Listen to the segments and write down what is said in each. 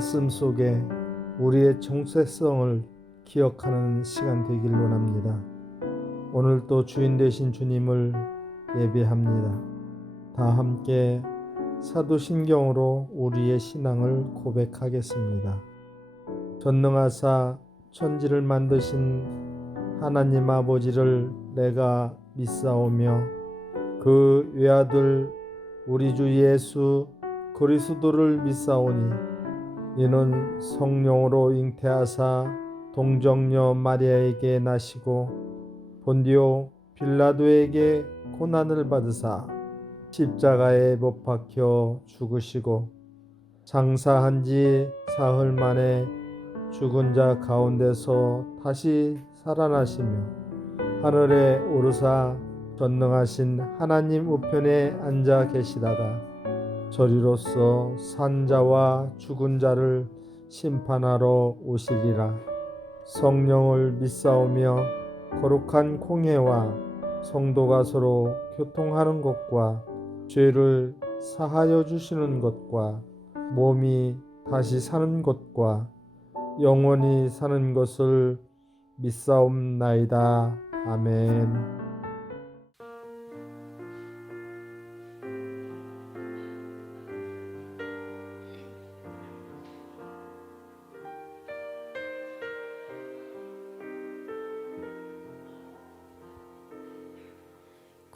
말씀 속에 우리의 정체성을 기억하는 시간 되길 원합니다. 오늘도 주인 되신 주님을 예배합니다. 다 함께 사도신경으로 우리의 신앙을 고백하겠습니다. 전능하사 천지를 만드신 하나님 아버지를 내가 믿사오며 그 외아들 우리 주 예수 그리스도를 믿사오니 이는 성령으로 잉태하사 동정녀 마리아에게 나시고 본디오 빌라도에게 고난을 받으사 십자가에 못 박혀 죽으시고 장사한 지 사흘 만에 죽은 자 가운데서 다시 살아나시며 하늘에 오르사 전능하신 하나님 우편에 앉아 계시다가 저리로서 산 자와 죽은 자를 심판하러 오시리라. 성령을 믿사오며 거룩한 공회와 성도가 서로 교통하는 것과 죄를 사하여 주시는 것과 몸이 다시 사는 것과 영원히 사는 것을 믿사옵나이다. 아멘.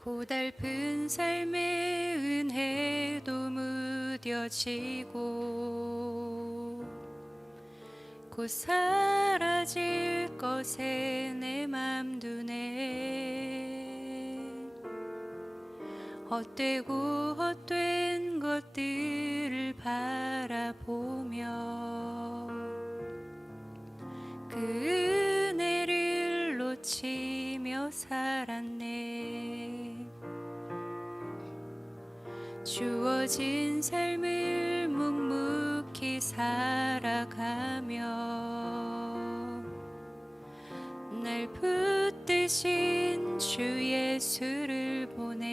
고달픈 삶의 은혜도 무뎌지고 곧 사라질 것에 내 맘 두네. 헛되고 헛된 것들을 바라보며 그 은혜를 놓치며 살았네. 주어진 삶을 묵묵히 살아가며 날 붙드신 주 예수를 보내.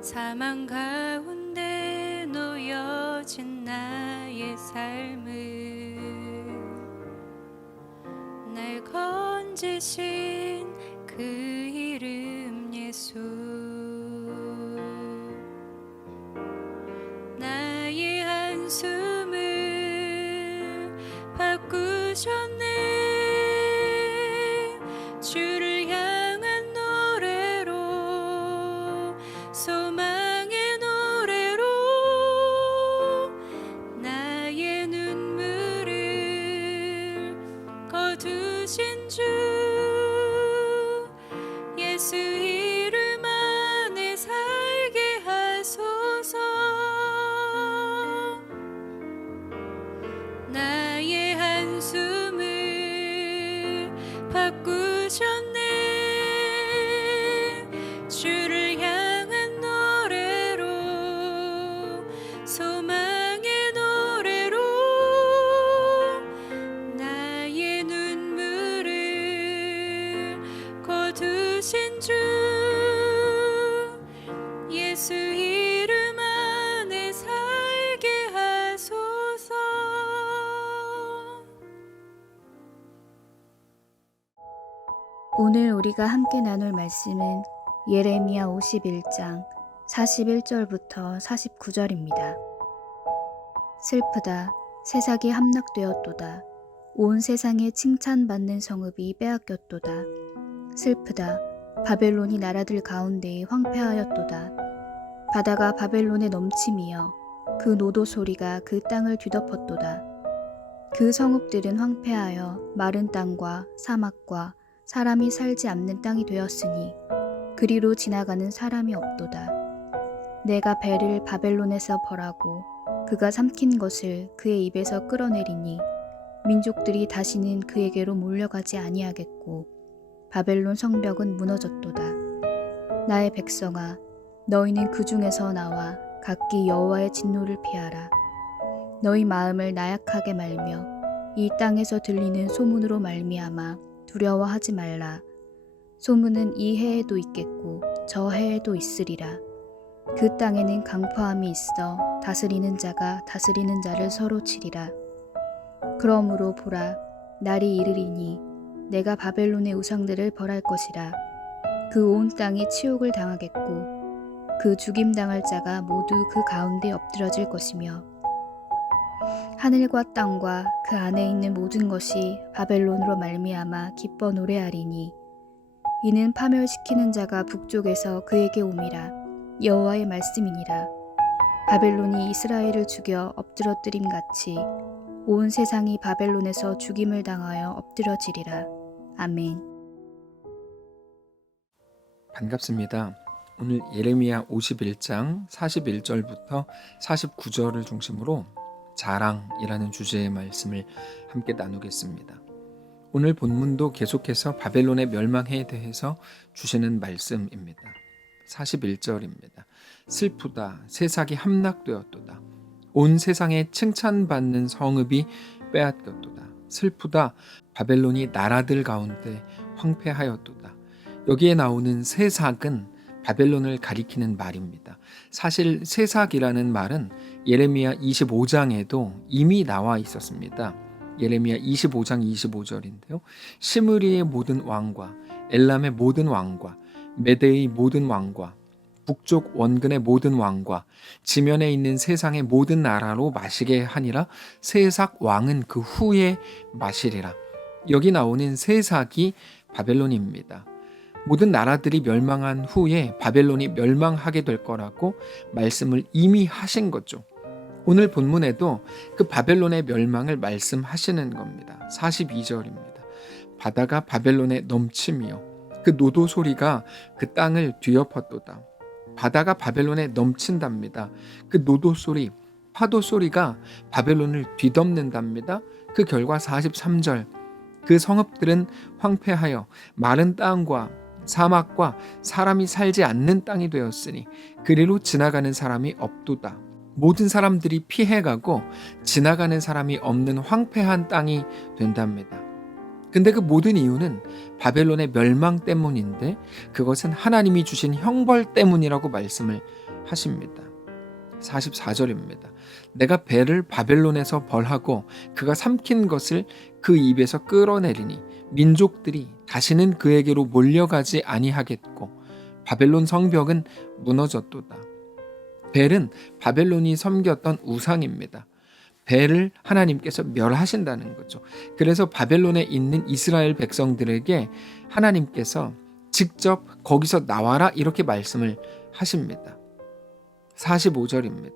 사망 가운데 놓여진 나의 삶을 날 건지신 그 이름 예수. 나의 한숨을 바꾸셨네. 주를 향한 노래로, 소망의 노래로 나의 눈물을 거두신 주 예수 이름 안에 살게 하소서. 나의 한숨을 바꾸셨네. 주를 향한 노래로, 소망의 노래로 나의 눈물을 거두신 주 예수 이름 안에 살게 하소서. 오늘 우리가 함께 나눌 말씀은 예레미야 51장 41절부터 49절입니다. 슬프다. 새삭이 함락되었도다. 온 세상에 칭찬받는 성읍이 빼앗겼도다. 슬프다. 바벨론이 나라들 가운데에 황폐하였도다. 바다가 바벨론의 넘침이여 그 노도 소리가 그 땅을 뒤덮었도다. 그 성읍들은 황폐하여 마른 땅과 사막과 사람이 살지 않는 땅이 되었으니 그리로 지나가는 사람이 없도다. 내가 배를 바벨론에서 벌하고 그가 삼킨 것을 그의 입에서 끌어내리니 민족들이 다시는 그에게로 몰려가지 아니하겠고 바벨론 성벽은 무너졌도다. 나의 백성아, 너희는 그 중에서 나와 각기 여호와의 진노를 피하라. 너희 마음을 나약하게 말며 이 땅에서 들리는 소문으로 말미암아 두려워하지 말라. 소문은 이 해에도 있겠고 저 해에도 있으리라. 그 땅에는 강포함이 있어 다스리는 자가 다스리는 자를 서로 치리라. 그러므로 보라, 날이 이르리니 내가 바벨론의 우상들을 벌할 것이라. 그 온 땅이 치욕을 당하겠고 그 죽임당할 자가 모두 그 가운데 엎드러질 것이며 하늘과 땅과 그 안에 있는 모든 것이 바벨론으로 말미암아 기뻐 노래하리니 이는 파멸시키는 자가 북쪽에서 그에게 옴이라. 여호와의 말씀이니라. 바벨론이 이스라엘을 죽여 엎드러뜨림 같이 온 세상이 바벨론에서 죽임을 당하여 엎드러지리라. 아멘. 반갑습니다. 오늘 예레미야 51장 41절부터 49절을 중심으로 자랑이라는 주제의 말씀을 함께 나누겠습니다. 오늘 본문도 계속해서 바벨론의 멸망에 대해서 주시는 말씀입니다. 41절입니다. 슬프다, 세상이 함락되었도다. 온 세상에 칭찬받는 성읍이 빼앗겼도다. 슬프다, 바벨론이 나라들 가운데 황폐하였도다. 여기에 나오는 세삭은 바벨론을 가리키는 말입니다. 사실 세삭이라는 말은 예레미야 25장에도 이미 나와 있었습니다. 예레미야 25장 25절인데요. 시므리의 모든 왕과 엘람의 모든 왕과 메대의 모든 왕과 북쪽 원근의 모든 왕과 지면에 있는 세상의 모든 나라로 마시게 하니라. 세삭 왕은 그 후에 마시리라. 여기 나오는 세삭이 바벨론입니다. 모든 나라들이 멸망한 후에 바벨론이 멸망하게 될 거라고 말씀을 이미 하신 거죠. 오늘 본문에도 그 바벨론의 멸망을 말씀하시는 겁니다. 42절입니다. 바다가 바벨론에 넘치며 그 노도 소리가 그 땅을 뒤엎었도다. 바다가 바벨론에 넘친답니다. 그 노도 소리, 파도 소리가 바벨론을 뒤덮는답니다. 그 결과 43절, 그 성읍들은 황폐하여 마른 땅과 사막과 사람이 살지 않는 땅이 되었으니 그리로 지나가는 사람이 없도다. 모든 사람들이 피해가고 지나가는 사람이 없는 황폐한 땅이 된답니다. 근데 그 모든 이유는 바벨론의 멸망 때문인데 그것은 하나님이 주신 형벌 때문이라고 말씀을 하십니다. 44절입니다. 내가 배를 바벨론에서 벌하고 그가 삼킨 것을 그 입에서 끌어내리니 민족들이 다시는 그에게로 몰려가지 아니하겠고 바벨론 성벽은 무너졌도다. 벨은 바벨론이 섬겼던 우상입니다. 벨을 하나님께서 멸하신다는 거죠. 그래서 바벨론에 있는 이스라엘 백성들에게 하나님께서 직접 거기서 나와라 이렇게 말씀을 하십니다. 45절입니다.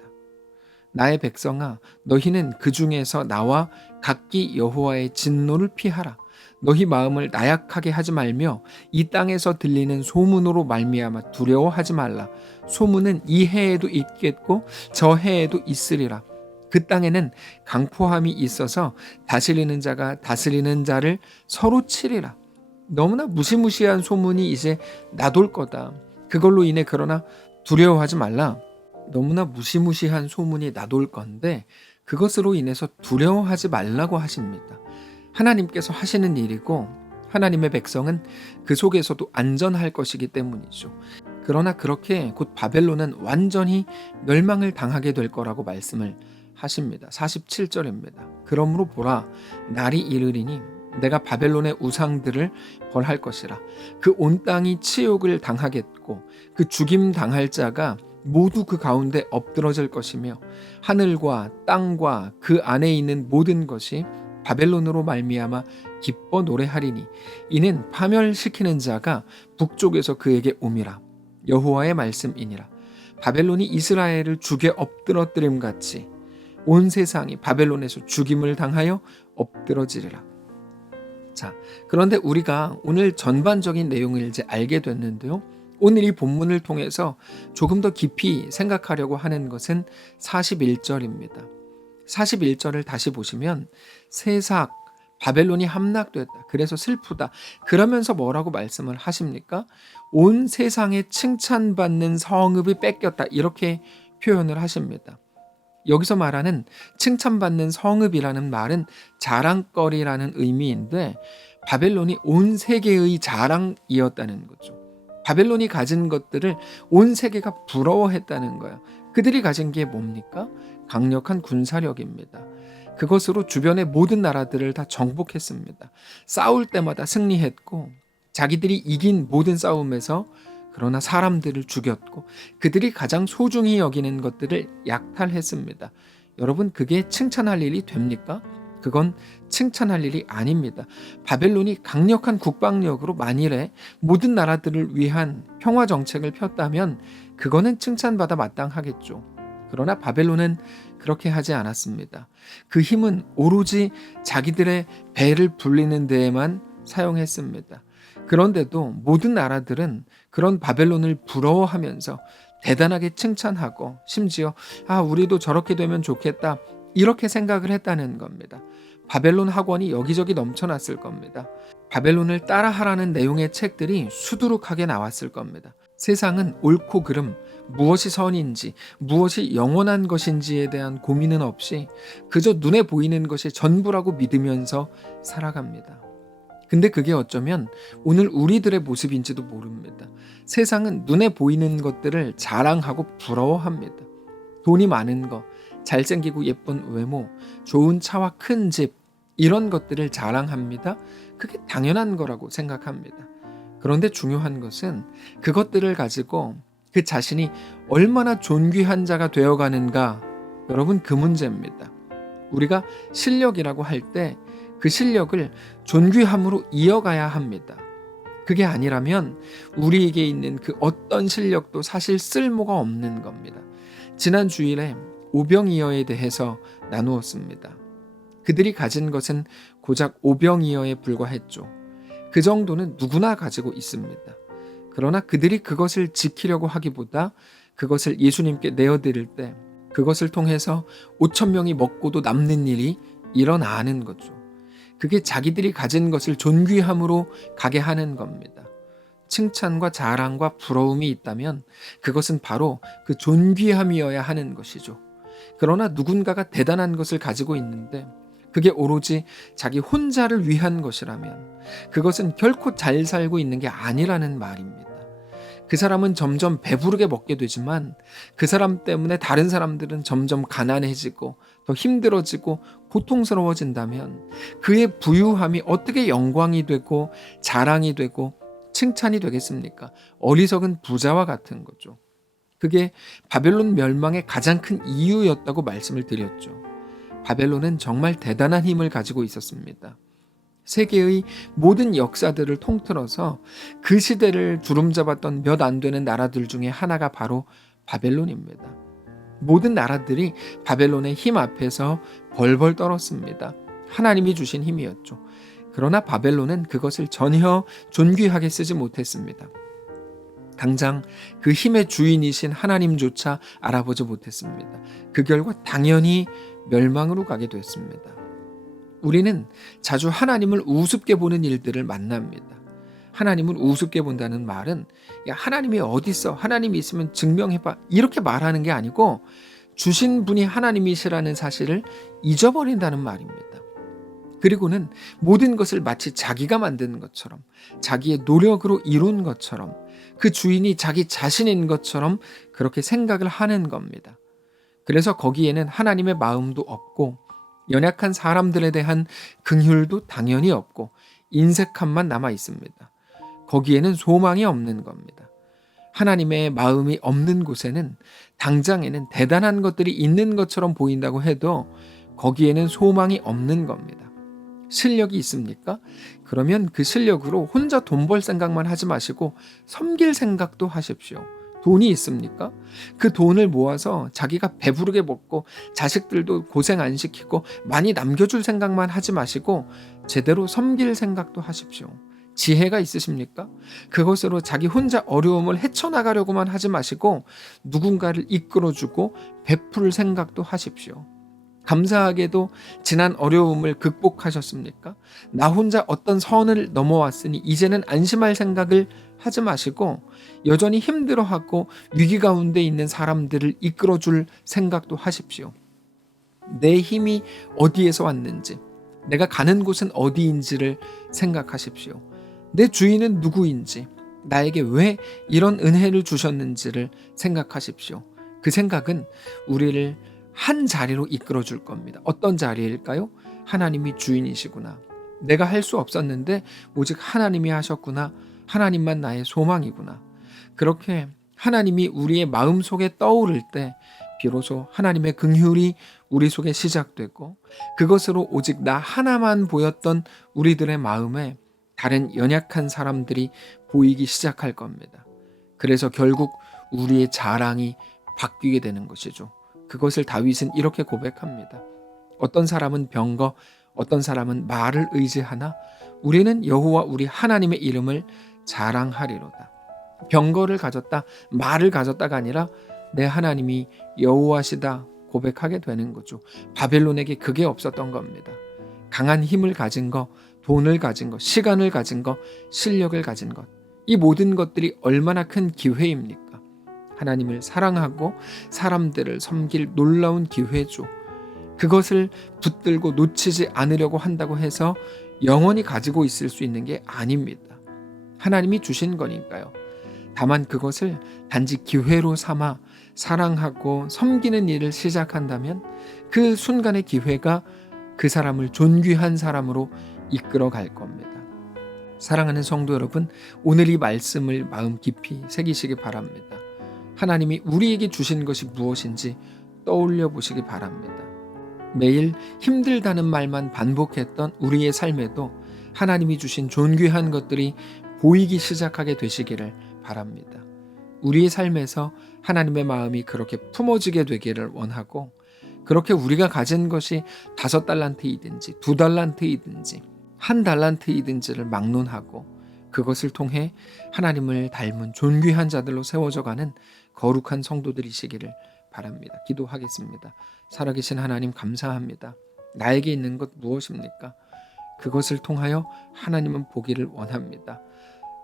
나의 백성아, 너희는 그 중에서 나와 각기 여호와의 진노를 피하라. 너희 마음을 나약하게 하지 말며 이 땅에서 들리는 소문으로 말미암아 두려워하지 말라. 소문은 이 해에도 있겠고 저 해에도 있으리라. 그 땅에는 강포함이 있어서 다스리는 자가 다스리는 자를 서로 치리라. 너무나 무시무시한 소문이 이제 나돌 거다. 그걸로 인해 그러나 두려워하지 말라. 너무나 무시무시한 소문이 나돌 건데 그것으로 인해서 두려워하지 말라고 하십니다. 하나님께서 하시는 일이고 하나님의 백성은 그 속에서도 안전할 것이기 때문이죠. 그러나 그렇게 곧 바벨론은 완전히 멸망을 당하게 될 거라고 말씀을 하십니다. 47절입니다. 그러므로 보라, 날이 이르리니 내가 바벨론의 우상들을 벌할 것이라. 그 온 땅이 치욕을 당하겠고 그 죽임 당할 자가 모두 그 가운데 엎드러질 것이며 하늘과 땅과 그 안에 있는 모든 것이 바벨론으로 말미암아 기뻐 노래하리니 이는 파멸시키는 자가 북쪽에서 그에게 옴이라. 여호와의 말씀이니라. 바벨론이 이스라엘을 죽여 엎드러뜨림 같이 온 세상이 바벨론에서 죽임을 당하여 엎드러지리라. 자, 그런데 우리가 오늘 전반적인 내용을 이제 알게 됐는데요. 오늘 이 본문을 통해서 조금 더 깊이 생각하려고 하는 것은 41절입니다. 41절을 다시 보시면 세삭, 바벨론이 함락됐다. 그래서 슬프다. 그러면서 뭐라고 말씀을 하십니까? 온 세상에 칭찬받는 성읍이 뺏겼다. 이렇게 표현을 하십니다. 여기서 말하는 칭찬받는 성읍이라는 말은 자랑거리라는 의미인데 바벨론이 온 세계의 자랑이었다는 거죠. 바벨론이 가진 것들을 온 세계가 부러워했다는 거예요. 그들이 가진 게 뭡니까? 강력한 군사력입니다. 그것으로 주변의 모든 나라들을 다 정복했습니다. 싸울 때마다 승리했고 자기들이 이긴 모든 싸움에서 그러나 사람들을 죽였고 그들이 가장 소중히 여기는 것들을 약탈했습니다. 여러분, 그게 칭찬할 일이 됩니까? 그건 칭찬할 일이 아닙니다. 바벨론이 강력한 국방력으로 만일에 모든 나라들을 위한 평화 정책을 폈다면 그거는 칭찬받아 마땅하겠죠. 그러나 바벨론은 그렇게 하지 않았습니다. 그 힘은 오로지 자기들의 배를 불리는 데에만 사용했습니다. 그런데도 모든 나라들은 그런 바벨론을 부러워하면서 대단하게 칭찬하고 심지어 우리도 저렇게 되면 좋겠다 이렇게 생각을 했다는 겁니다. 바벨론 학원이 여기저기 넘쳐났을 겁니다. 바벨론을 따라하라는 내용의 책들이 수두룩하게 나왔을 겁니다. 세상은 옳고 그름, 무엇이 선인지, 무엇이 영원한 것인지에 대한 고민은 없이 그저 눈에 보이는 것이 전부라고 믿으면서 살아갑니다. 근데 그게 어쩌면 오늘 우리들의 모습인지도 모릅니다. 세상은 눈에 보이는 것들을 자랑하고 부러워합니다. 돈이 많은 거, 잘생기고 예쁜 외모, 좋은 차와 큰 집, 이런 것들을 자랑합니다. 그게 당연한 거라고 생각합니다. 그런데 중요한 것은 그것들을 가지고 그 자신이 얼마나 존귀한 자가 되어가는가, 여러분, 그 문제입니다. 우리가 실력이라고 할 때 그 실력을 존귀함으로 이어가야 합니다. 그게 아니라면 우리에게 있는 그 어떤 실력도 사실 쓸모가 없는 겁니다. 지난 주일에 오병이어에 대해서 나누었습니다. 그들이 가진 것은 고작 오병이어에 불과했죠. 그 정도는 누구나 가지고 있습니다. 그러나 그들이 그것을 지키려고 하기보다 그것을 예수님께 내어드릴 때 그것을 통해서 5,000명이 먹고도 남는 일이 일어나는 거죠. 그게 자기들이 가진 것을 존귀함으로 가게 하는 겁니다. 칭찬과 자랑과 부러움이 있다면 그것은 바로 그 존귀함이어야 하는 것이죠. 그러나 누군가가 대단한 것을 가지고 있는데 그게 오로지 자기 혼자를 위한 것이라면 그것은 결코 잘 살고 있는 게 아니라는 말입니다. 그 사람은 점점 배부르게 먹게 되지만 그 사람 때문에 다른 사람들은 점점 가난해지고 더 힘들어지고 고통스러워진다면 그의 부유함이 어떻게 영광이 되고 자랑이 되고 칭찬이 되겠습니까? 어리석은 부자와 같은 거죠. 그게 바벨론 멸망의 가장 큰 이유였다고 말씀을 드렸죠. 바벨론은 정말 대단한 힘을 가지고 있었습니다. 세계의 모든 역사들을 통틀어서 그 시대를 주름잡았던 몇 안 되는 나라들 중에 하나가 바로 바벨론입니다. 모든 나라들이 바벨론의 힘 앞에서 벌벌 떨었습니다. 하나님이 주신 힘이었죠. 그러나 바벨론은 그것을 전혀 존귀하게 쓰지 못했습니다. 당장 그 힘의 주인이신 하나님조차 알아보지 못했습니다. 그 결과 당연히 멸망으로 가게 됐습니다. 우리는 자주 하나님을 우습게 보는 일들을 만납니다. 하나님을 우습게 본다는 말은 하나님이 어디 있어? 하나님이 있으면 증명해봐. 이렇게 말하는 게 아니고 주신 분이 하나님이시라는 사실을 잊어버린다는 말입니다. 그리고는 모든 것을 마치 자기가 만든 것처럼 자기의 노력으로 이룬 것처럼 그 주인이 자기 자신인 것처럼 그렇게 생각을 하는 겁니다. 그래서 거기에는 하나님의 마음도 없고 연약한 사람들에 대한 긍휼도 당연히 없고 인색함만 남아 있습니다. 거기에는 소망이 없는 겁니다. 하나님의 마음이 없는 곳에는 당장에는 대단한 것들이 있는 것처럼 보인다고 해도 거기에는 소망이 없는 겁니다. 실력이 있습니까? 그러면 그 실력으로 혼자 돈 벌 생각만 하지 마시고 섬길 생각도 하십시오. 돈이 있습니까? 그 돈을 모아서 자기가 배부르게 먹고 자식들도 고생 안 시키고 많이 남겨줄 생각만 하지 마시고 제대로 섬길 생각도 하십시오. 지혜가 있으십니까? 그것으로 자기 혼자 어려움을 헤쳐나가려고만 하지 마시고 누군가를 이끌어주고 베풀 생각도 하십시오. 감사하게도 지난 어려움을 극복하셨습니까? 나 혼자 어떤 선을 넘어왔으니 이제는 안심할 생각을 하지 마시고 여전히 힘들어하고 위기 가운데 있는 사람들을 이끌어줄 생각도 하십시오. 내 힘이 어디에서 왔는지, 내가 가는 곳은 어디인지를 생각하십시오. 내 주인은 누구인지, 나에게 왜 이런 은혜를 주셨는지를 생각하십시오. 그 생각은 우리를 한 자리로 이끌어 줄 겁니다. 어떤 자리일까요? 하나님이 주인이시구나. 내가 할 수 없었는데 오직 하나님이 하셨구나. 하나님만 나의 소망이구나. 그렇게 하나님이 우리의 마음속에 떠오를 때 비로소 하나님의 긍휼이 우리 속에 시작되고, 그것으로 오직 나 하나만 보였던 우리들의 마음에 다른 연약한 사람들이 보이기 시작할 겁니다. 그래서 결국 우리의 자랑이 바뀌게 되는 것이죠. 그것을 다윗은 이렇게 고백합니다. 어떤 사람은 병거, 어떤 사람은 말을 의지하나 우리는 여호와 우리 하나님의 이름을 자랑하리로다. 병거를 가졌다, 말을 가졌다가 아니라 내 하나님이 여호와시다 고백하게 되는 거죠. 바벨론에게 그게 없었던 겁니다. 강한 힘을 가진 것, 돈을 가진 것, 시간을 가진 것, 실력을 가진 것, 이 모든 것들이 얼마나 큰 기회입니까? 하나님을 사랑하고 사람들을 섬길 놀라운 기회죠. 그것을 붙들고 놓치지 않으려고 한다고 해서 영원히 가지고 있을 수 있는 게 아닙니다. 하나님이 주신 거니까요. 다만 그것을 단지 기회로 삼아 사랑하고 섬기는 일을 시작한다면 그 순간의 기회가 그 사람을 존귀한 사람으로 이끌어 갈 겁니다. 사랑하는 성도 여러분, 오늘 이 말씀을 마음 깊이 새기시기 바랍니다. 하나님이 우리에게 주신 것이 무엇인지 떠올려 보시기 바랍니다. 매일 힘들다는 말만 반복했던 우리의 삶에도 하나님이 주신 존귀한 것들이 보이기 시작하게 되시기를 바랍니다. 우리의 삶에서 하나님의 마음이 그렇게 품어지게 되기를 원하고, 그렇게 우리가 가진 것이 5달란트이든지 2달란트이든지 1달란트이든지를 막론하고 그것을 통해 하나님을 닮은 존귀한 자들로 세워져가는 거룩한 성도들이시기를 바랍니다. 기도하겠습니다. 살아계신 하나님 감사합니다. 나에게 있는 것 무엇입니까? 그것을 통하여 하나님은 보기를 원합니다.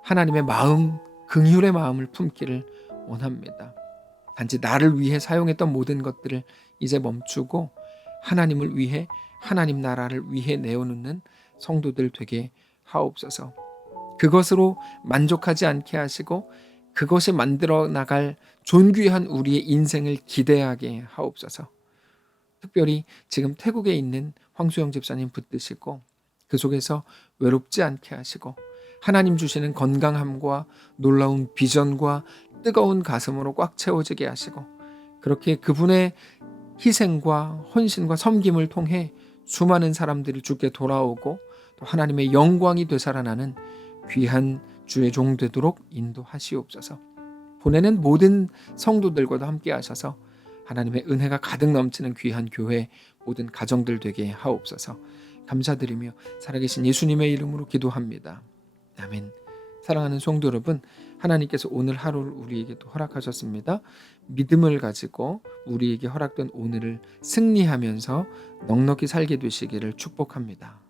하나님의 마음, 긍휼의 마음을 품기를 원합니다. 단지 나를 위해 사용했던 모든 것들을 이제 멈추고 하나님을 위해, 하나님 나라를 위해 내어놓는 성도들 되게 하옵소서. 그것으로 만족하지 않게 하시고 그것이 만들어 나갈 존귀한 우리의 인생을 기대하게 하옵소서. 특별히 지금 태국에 있는 황수영 집사님 붙드시고 그 속에서 외롭지 않게 하시고 하나님 주시는 건강함과 놀라운 비전과 뜨거운 가슴으로 꽉 채워지게 하시고, 그렇게 그분의 희생과 헌신과 섬김을 통해 수많은 사람들이 주께 돌아오고 또 하나님의 영광이 되살아나는 귀한 주의 종 되도록 인도하시옵소서. 보내는 모든 성도들과도 함께 하셔서 하나님의 은혜가 가득 넘치는 귀한 교회, 모든 가정들 되게 하옵소서. 감사드리며 살아계신 예수님의 이름으로 기도합니다. 아멘. 사랑하는 성도 여러분, 하나님께서 오늘 하루를 우리에게도 허락하셨습니다. 믿음을 가지고 우리에게 허락된 오늘을 승리하면서 넉넉히 살게 되시기를 축복합니다.